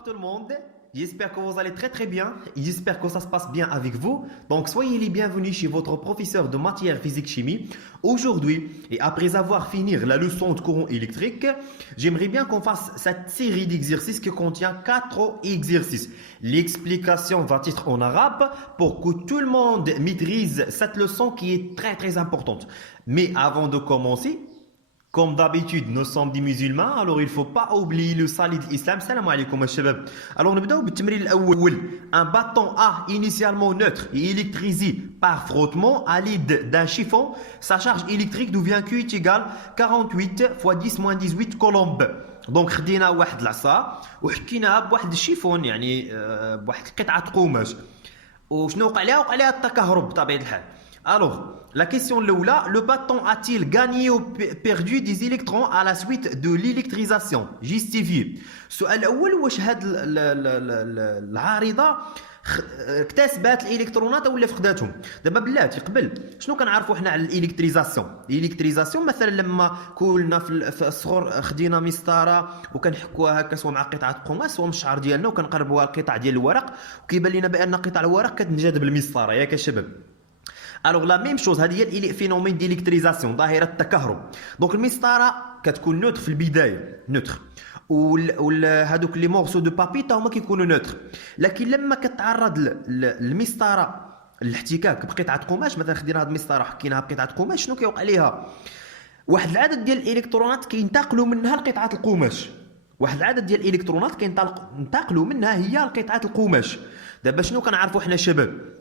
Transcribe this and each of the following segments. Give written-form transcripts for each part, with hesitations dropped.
Bonsoir tout le monde, j'espère que vous allez très bien, j'espère que ça se passe bien avec vous. Donc soyez les bienvenus chez votre professeur de matière physique-chimie. Aujourd'hui, et après avoir fini la leçon de courant électrique, j'aimerais bien qu'on fasse cette série d'exercices qui contient 4 exercices. L'explication va être en arabe pour que tout le monde maîtrise cette leçon qui est très importante. Mais avant de commencer, comme d'habitude, nous sommes des musulmans, alors il ne faut pas oublier le salut de l'islam. Salam alaikum, الشباب. Alors, nous commençons بالتمرين الأول. Un bâton A initialement neutre et électrisé par frottement à l'aide d'un chiffon. Sa charge électrique devient Q est égale 48 fois 10 moins 18 colombes. Donc خدينا واحد العصا وحكيناها بواحد الشيفون يعني بواحد قطعة قماش. وشنو وقع لها؟ وقع لها التكهرب بطبيعة الحال. Alors, la question là, le bâton a-t-il gagné ou perdu des électrons à la suite de l'électrisation? Justifié. السؤال الأول واش هاد العارضة اكتسبت الالكترونات ولا فقداتهم؟ دابا بلاتي قبل شنو كنعرفوا حنا على الالكتريزاسيون مثلا لما كنا في الصغر خدينا مسطره وكنحكوها هكا سوا مع قطعه قماش سوا من الشعر ديالنا وكنقربوها لقطع ديال الورق وكيبان لنا بان قطع الورق كتنجذب بالمسطره ياك الشباب. Alors la même chose هذه هي الفينومين ديليكتريزاسيون ظاهره التكهرب. دونك المسطره كتكون نوتر في البدايه نوتر هذوك لي مورسو دو بابي تا هما كيكونوا نوتر، لكن لما كتعرض المسطره للاحتكاك بقطعه قماش مثلا خدينا هذه المسطره حكيناها بقطعه قماش شنو كيوقع ليها؟ واحد العدد ديال الالكترونات كينتقلوا منها لقطعه القماش، واحد العدد ديال الالكترونات كينتقلوا منها هي لقطعه القماش. دابا شنو كنعرفوا حنا شباب؟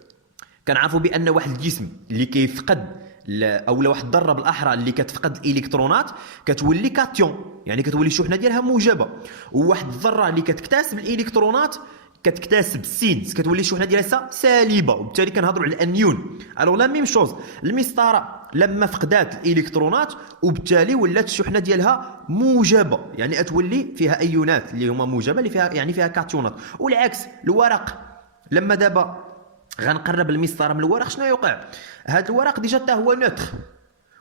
كنعرفوا بان واحد الجسم اللي كيفقد اولا واحد الذره بالاحرى اللي كتفقد الالكترونات كتولي كاتيون، يعني كتولي الشحنه ديالها موجبه، وواحد الذره اللي كتكتسب الالكترونات كتكتسب السينس كتولي الشحنه ديالها سالبه، وبالتالي كنهضروا على الانيون. الوغ لا ميم شوز المسطره لما فقدات الالكترونات وبالتالي ولات الشحنه ديالها موجبه، يعني تولي فيها ايونات اللي هما موجبه اللي فيها يعني فيها كاتيونات. والعكس الورق لما دابا غنقرب المسطره من الورق شنو يوقع؟ هذا الورق ديجا حتى هو نوتر،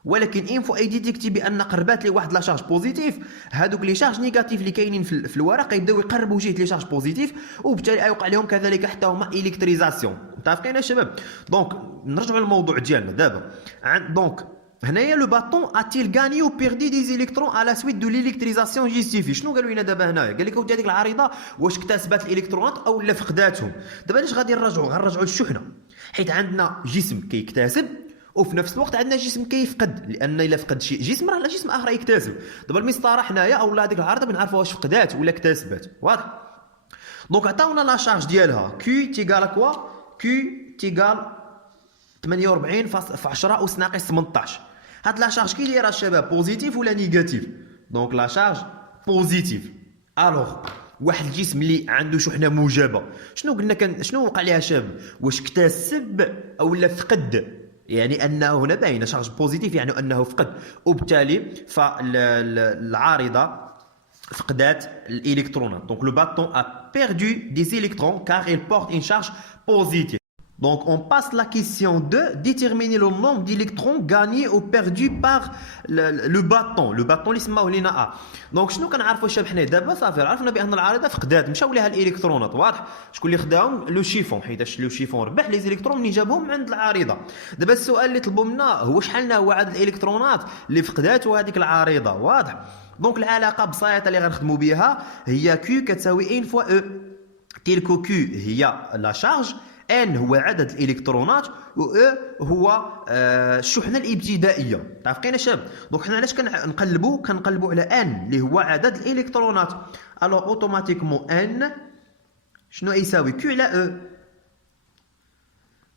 ولكن ان فو اي ديتيكتي بان قربات لي واحد لا شارج بوزيتيف، هذوك لي شارج نيجاتيف اللي كاينين في الورق يبداو يقربوا جهه لي شارج بوزيتيف وبالتالي يوقع لهم كذلك حتى هما الكتريزاسيون. متفقين يا شباب؟ دونك نرجعوا للموضوع ديالنا دابا. دونك هنايا لو باتون اتيل غاني او بيردي دي زيليكترون على سويت دو ليليكتريزاسيون جيستيفي. شنو قالوا لنا دابا هنايا؟ قال لك ودي هذيك العريضه واش اكتسبت الالكترونات او لا فقداتهم. دابا علاش غادي غنرجعوا للشحنه؟ حيت عندنا جسم كيكتسب وفي نفس الوقت عندنا جسم كيفقد، لان الا فقد شي جسم راه جسم اخر يكتسب. دابا المسطره حنايا اولا هذيك العريضه بنعرفوا واش فقدات ولا اكتسبت. واضح؟ دونك عطاونا لا شارج ديالها كيو تيغال كوا؟ كيو تيغال 48 في 10 اس ناقص 18. هاد لا شارج كي دايره الشباب؟ بوزيتيف ولا نيجاتيف؟ دونك لا شارج بوزيتيف. الوغ واحد الجسم اللي عنده شحنه موجبه شنو قلنا شنو وقع ليها شباب؟ واش اكتسب او لا فقد؟ يعني انه هنا باينه شارج بوزيتيف يعني انه فقد، وبالتالي فالعارضه فقدات الالكترونات. دونك لو باتون a perdu des électrons car il porte une charge positive. Donc on passe la question de déterminer le nombre d'électrons gagnés ou perdus par le bâton. Le bâton اللي سماوه لينا A. دونك شنو كنعرفوا الشباب حنا دابا؟ صافي عرفنا بان العارضه فقدات مشاو ليها الالكترونات. واضح؟ شكون اللي خداهم؟ لو شيفون، حيت لو شيفون ربح لي زيليكترون منين جابهم عند العارضه. دابا السؤال اللي طلبوا منا هو شحال هو عدد الالكترونات اللي فقداتو هذيك العارضه. واضح؟ دونك العلاقه بسيطه اللي غنخدموا بها هي كيو كتساوي 1 فوا او. تيلكو كيو هي لا شارج، ان هو عدد الالكترونات، و او هو الشحنه الابتدائيه. متفقين يا شباب؟ دونك حنا علاش كنقلبوا على ان اللي هو عدد الالكترونات؟ الوغ اوتوماتيكمون ان شنو يساوي؟ كيو على او.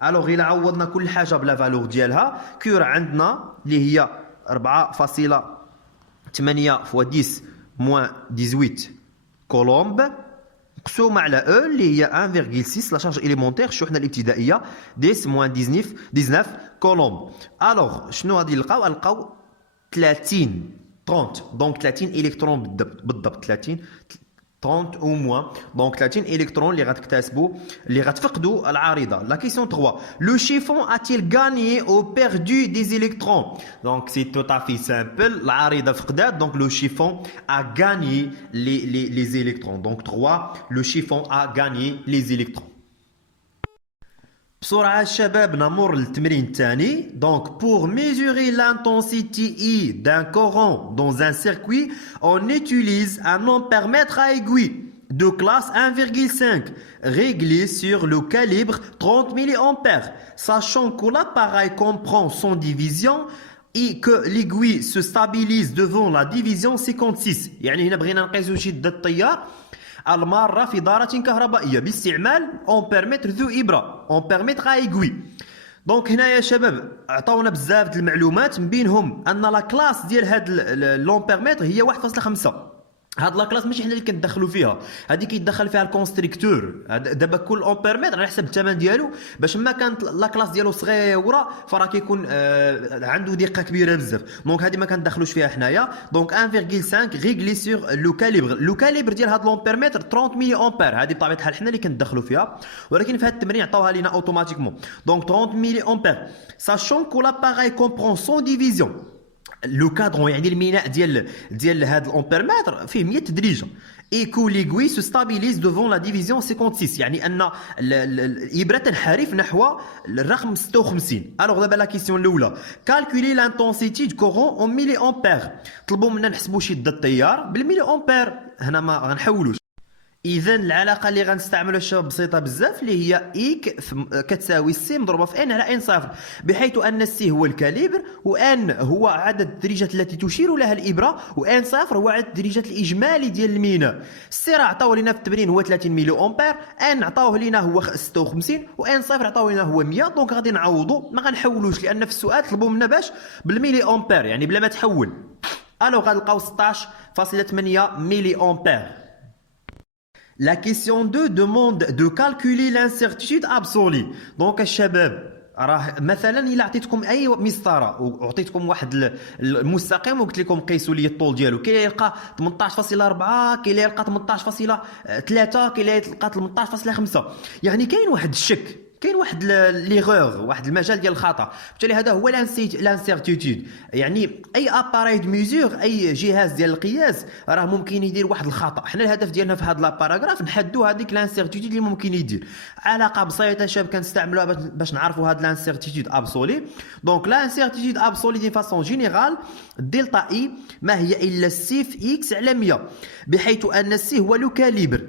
الوغ الى عوضنا كل حاجه بلا فالور ديالها، كيو راه عندنا اللي هي 4.8 فوا 10 موان 18 كولومب مقسومه على او اللي هي 1.6 لا شارج اليمونتير الشحنه الابتدائيه 10 موان 19 كولومب. الوغ شنو غادي نلقاو 30 دونك 30 الكترون بالضبط 30 30 ou moins. Donc 30 électrons اللي غتكتسبوا اللي غتفقدوا العارضة. La question 3. Le chiffon a-t-il gagné ou perdu des électrons? Donc c'est tout à fait simple. العارضة فقدات. Donc le chiffon a gagné les électrons. Donc 3. Le chiffon a gagné les électrons. بسرعة الشباب نمر للتمرين الثاني. Donc pour mesurer l'intensité I d'un courant dans un circuit, on utilise un ampèremètre à aiguille de classe 1,5 réglé sur le calibre 30 mA, sachant que l'appareil comprend son division et que l'aiguille se stabilise devant la division 56. يعني هنا بغينا نقيسو شدة التيار المارة في دارة كهربائية باستعمال أمبيرمتر ذو إبرة أمبيرمتر à aiguille. دونك هنا يا شباب عطاونا بزاف د المعلومات من بينهم ان لا كلاس ديال هاد لومبيرمتر هي 1.5. هاد لا كلاس ماشي حنا اللي كندخلوا فيها، هذه كيدخل فيها الكونستركتور. دابا كل امبيرمتر على حسب الثمن ديالو، باش ما كانت لا كلاس ديالو صغيره فراه كيكون عنده دقه كبيره بزاف. دونك هذه ما كندخلوش فيها حنايا. دونك 1.5 ريغلي سور لو كاليبر ديال هاد لومبيرمتر 30 ملي امبير. هذه بطبيعه الحال حنا اللي كندخلوا فيها، ولكن في هذا التمرين عطاوها لينا اوتوماتيكمون. دونك 30 ملي امبير ساشون كو لاباراي كومبرون سون ديفيزيون. لو كادرون يعني الميناء ديال هذا الامبيرمتر فيه 100 تدريجه. اي كو ليغوي سو ستابيليز دوفون لا ديفيزيون 56، يعني ان الابره تنحرف نحو الرقم 56. الوغ دابا لا كيسيون الاولى كالكولي لانتونسيتي دو كورون اون ميلي امبير. طلبوا منا نحسبوا شده التيار بالميلي امبير، هنا ما غنحولوش. اذا العلاقه اللي غنستعملوها الشباب بسيطه بزاف، اللي هي ايك كتساوي سي مضروبه في ان على ان صفر، بحيث ان السي هو الكاليبر، وان هو عدد الدرجات التي تشير لها الابره، وان صفر هو عدد الدرجات الاجمالي ديال الميناء. السي راه عطاوه لنا في التمرين هو 30 ملي امبير، ان عطاوه لنا هو 56، وان صفر عطاوه لنا هو 100. دونك غادي نعوضوا، ما غنحولوش لان في السؤال طلبوا منا باش بالميلي امبير، يعني بلا ما تحول. الوغ غنلقاو 16.8 ملي امبير. La question 2 demande de calculer l'incertitude absolue. Donc الشباب راه مثلا الا عطيتكم اي مسطره وعطيتكم واحد المستقيم وقلت لكم قيسوا لي الطول ديالو، كاين اللي يلقى 18.4، كاين اللي يلقى 18.3، كاين اللي يلقى 18.5. يعني كاين واحد الشك، كاين واحد ليغور، واحد المجال ديال الخطا. بالتالي هذا هو لانسيرتيتود. يعني اي اباري دو ميزور، اي جهاز ديال القياس راه ممكن يدير واحد الخطا. حنا الهدف ديالنا في هذا لاباراغراف نحدوا هذيك لانسيرتيتود اللي ممكن يدير. علاقه بسيطه شباب كنستعملوها باش نعرفوا هاد لانسيرتيتود ابسولي. دونك لانسيرتيتود ابسولي دي فاسون جينيرال دلتا اي ما هي الا سي في اكس على 100، بحيث ان السي هو لو كاليبر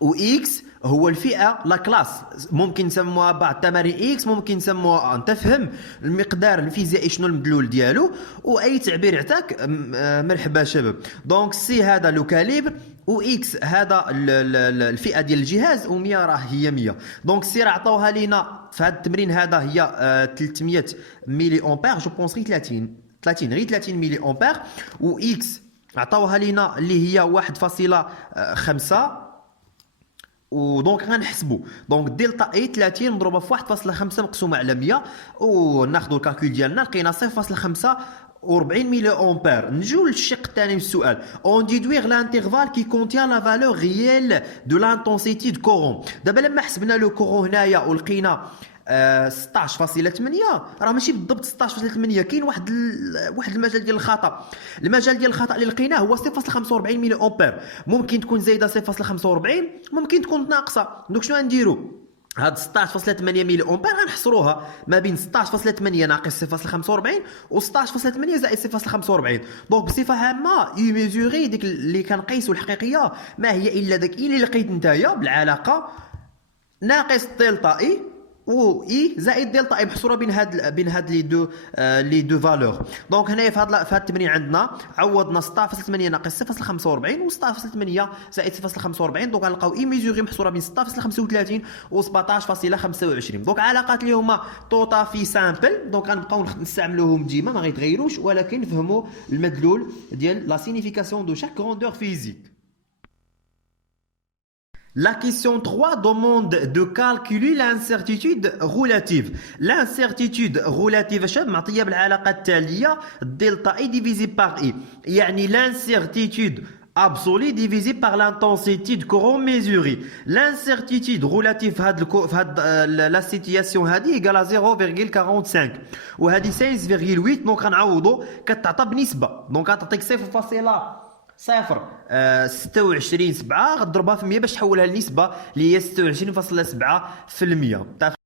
و اكس هو الفئه لا كلاس. ممكن نسموها بعض التمارين اكس، ممكن نسموها انت فهم المقدار الفيزيائي شنو المدلول ديالو، واي تعبير عطاك مرحبا شباب. دونك سي هذا لو كاليبر، و اكس هذا الفئه ديال الجهاز، و100 راه هي 100. دونك سي راه عطاوها لينا في هذا التمرين هذا هي 300 ملي امبير، جو بونس غير 30 ملي امبير. و اكس عطاوها لينا اللي هي 1.5. ودونك غنحسبوا دونك دلتا اي 30 مضروبه في 1.5 مقسومه على 100، وناخذوا الكالكول ديالنا لقينا 0.45 ملي امبير. نجيو للشق الثاني من السؤال. اون ديدوير لانترفال كي كونتيان لا فالور ريال دو لانتونسيتي دو كورون. دابا لما حسبنا لو كورون هنايا ولقينا 16.8، راه ماشي بالضبط 16.8، كاين واحد المجال ديال الخطا. المجال ديال الخطا اللي لقيناه هو 0.45 ملي امبير. ممكن تكون زايده 0.45، ممكن تكون ناقصه. دونك شنو غنديروا؟ هاد 16.8 ملي امبير غنحصروها ما بين 16.8 ناقص 0.45 و 16.8 زائد 0.45. دونك بصفه عامه يميزوري ديك اللي كنقيسوا الحقيقيه ما هي الا داك اللي لقيت نتايا بالعلاقه ناقص دلتا اي و اي زائد دلتا اي محصوره بين هاد لي دو فالور. دونك هنايا في هاد التمرين عندنا عوضنا 16.8 ناقص 0.45 و 16.8 زائد 0.45. دونك غنلقاو اي ميزوري محصوره بين 16.35 و 17.25. دونك علاقات اللي هما طوطا في سامبل، دونك غنبقاو نستعملوهم ديما ما غيتغيروش، ولكن نفهموا المدلول ديال لا سينيفيكاسيون دو شاك غروندور فيزيك. La question 3 demande de calculer l'incertitude relative. L'incertitude relative شباب معطيه بالعلاقه التاليه دلتا اي ديفيزي بار اي. يعني l'incertitude absolu divisé par l'intensité de courant mesuré. L'incertitude relative في la situation هذه égale à 0,45 وهذه 16,8 دونك غنعوضو كتعطى بنسبة دونك غتعطيك 0.0 26 7 غضربها في 100 باش تحولها لنسبة اللي هي 26.7%.